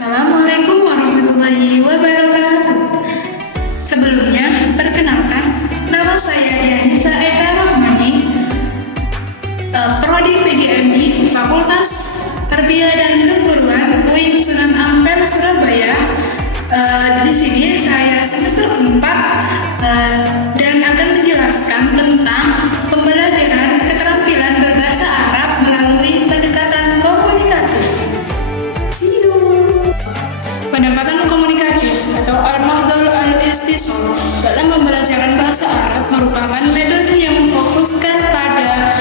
Assalamualaikum warahmatullahi wabarakatuh. Sebelumnya, perkenalkan, nama saya Dianisa Eka Rahmani, Prodi PGMI, Fakultas Tarbiyah dan Keguruan, UIN Sunan Ampel, Surabaya. Di sini saya semester 4 dan akan menjelaskan tentang pembelajaran keterampilan berbahasa Arab melalui pendekatan komunikatif. Pendekatan komunikatif atau Al-Mahdhul Al-Istisol dalam pembelajaran bahasa Arab merupakan metode yang memfokuskan pada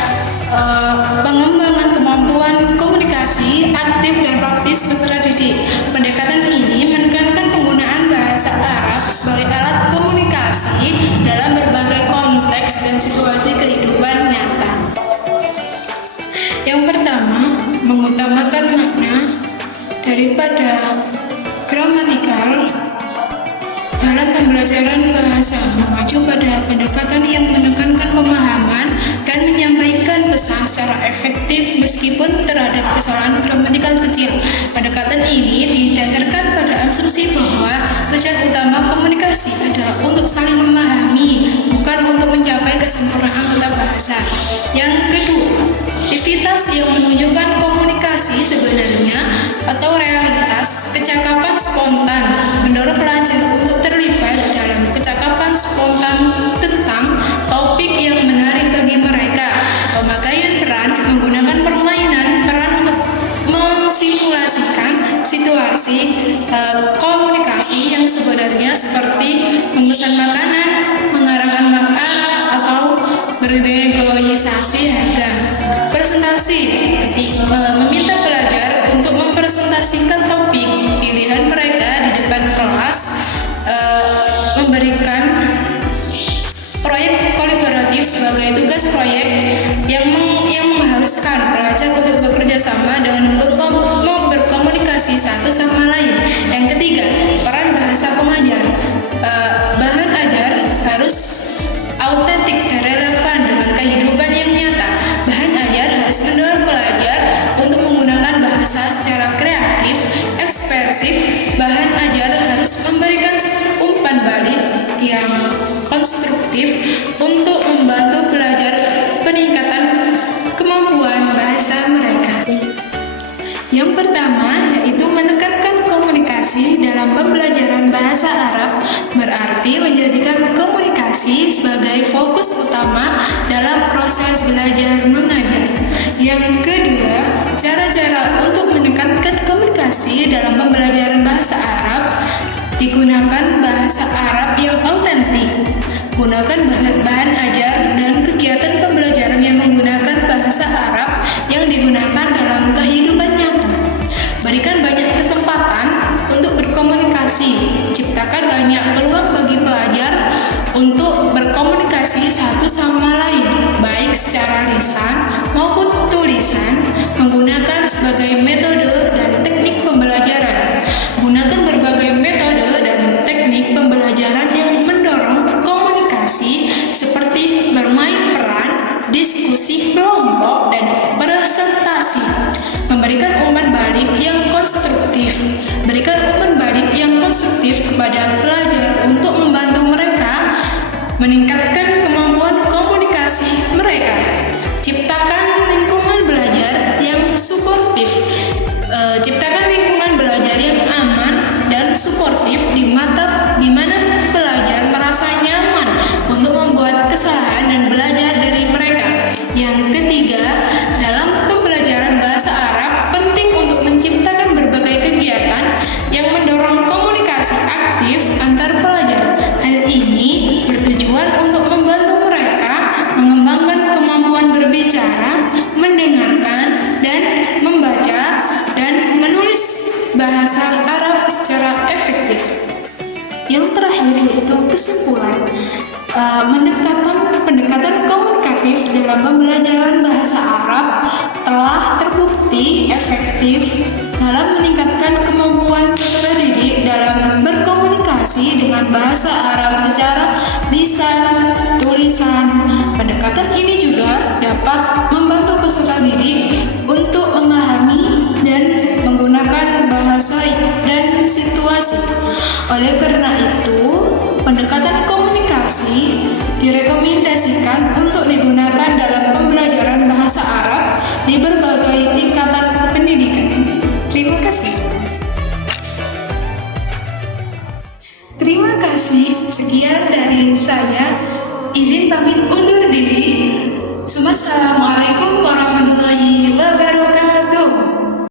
pengembangan kemampuan komunikasi aktif dan praktis peserta didik. Pendekatan ini menekankan penggunaan bahasa Arab sebagai alat komunikasi dalam berbagai konteks dan situasi kehidupan nyata. Yang pertama, mengutamakan makna daripada gramatikal dalam pembelajaran bahasa, mengacu pada pendekatan yang menekankan pemahaman dan menyampaikan pesan secara efektif meskipun terhadap kesalahan gramatikal kecil. Pendekatan ini didasarkan pada asumsi bahwa tujuan utama komunikasi adalah untuk saling memahami, bukan untuk mencapai kesempurnaan tata bahasa. Yang kedua, aktivitas yang menunjukkan komunikasi sebenarnya atau realitas kecakapan spontan mendorong pelajar untuk terlibat dalam kecakapan spontan tentang topik yang menarik bagi mereka. Pemakaian peran menggunakan permainan peran untuk mensimulasikan situasi komunikasi yang sebenarnya seperti memesan makanan, mengarahkan makanan, atau bernegosiasi harga. Presentasi, meminta pelajar untuk mempresentasikan topik pilihan mereka di depan kelas, memberikan proyek kolaboratif sebagai tugas proyek yang mengharuskan pelajar untuk bekerja sama dengan berkomunikasi satu sama lain. Yang ketiga, peran bahasa pengajar. Bahan ajar harus autentik dan relevan dengan kehidupan yang nyata. Bahan ajar harus mendorong pelajar untuk menggunakan bahasa secara kreatif, ekspresif. Bahan ajar harus memberikan umpan balik yang konstruktif untuk membantu pelajar peningkatan kemampuan bahasa mereka. Yang pertama yaitu menekankan komunikasi dalam pembelajaran bahasa Arab, berarti menjadikan komunikasi sebagai fokus utama dalam proses belajar mengajar. Yang kedua, cara-cara untuk menekankan komunikasi dalam pembelajaran bahasa Arab, digunakan bahasa Arab yang autentik. Gunakan bahan ajar dan kegiatan pembelajaran yang menggunakan bahasa Arab yang digunakan dalam kehidupan nyata. Berikan banyak kesempatan untuk berkomunikasi. Ciptakan banyak peluang bagi pelajar untuk berkomunikasi satu sama lain, baik secara lisan maupun tulisan, menggunakan sebagai metode dan teknik pembelajaran. Gunakan berbagai metode dan teknik pembelajaran yang mendorong komunikasi seperti bermain peran, diskusi kelompok, dan presentasi. Memberikan umpan balik yang konstruktif. Berikan umpan balik yang konstruktif kepada pelajar untuk membantu mereka meningkatkan kemampuan komunikasi mereka. Ciptakan lingkungan belajar yang suportif. Ciptakan lingkungan belajar yang aman dan suportif di mana pelajar merasa nyaman untuk membuat kesalahan dan belajar dari mereka. Yang ketiga, dalam pembelajaran bahasa Arab penting untuk menciptakan berbagai kegiatan yang mendorong komunikasi aktif antar pelajar. Hal ini bertujuan untuk membantu mereka mengembangkan kemampuan berbicara, mendengarkan, dan membaca dan menulis bahasa Arab secara efektif. Yang terakhir yaitu kesimpulan. Pendekatan komunikatif dalam pembelajaran bahasa Arab telah terbukti efektif dalam meningkatkan kemampuan peserta didik dalam berkomunikasi dengan bahasa Arab secara lisan, tulisan. Pendekatan ini juga dapat membantu peserta didik untuk memahami dan menggunakan bahasa dan Oleh karena itu, pendekatan komunikasi direkomendasikan untuk digunakan dalam pembelajaran bahasa Arab di berbagai tingkatan pendidikan. Terima kasih. Terima kasih. Sekian dari saya. Izin pamit undur diri. Assalamualaikum warahmatullahi wabarakatuh.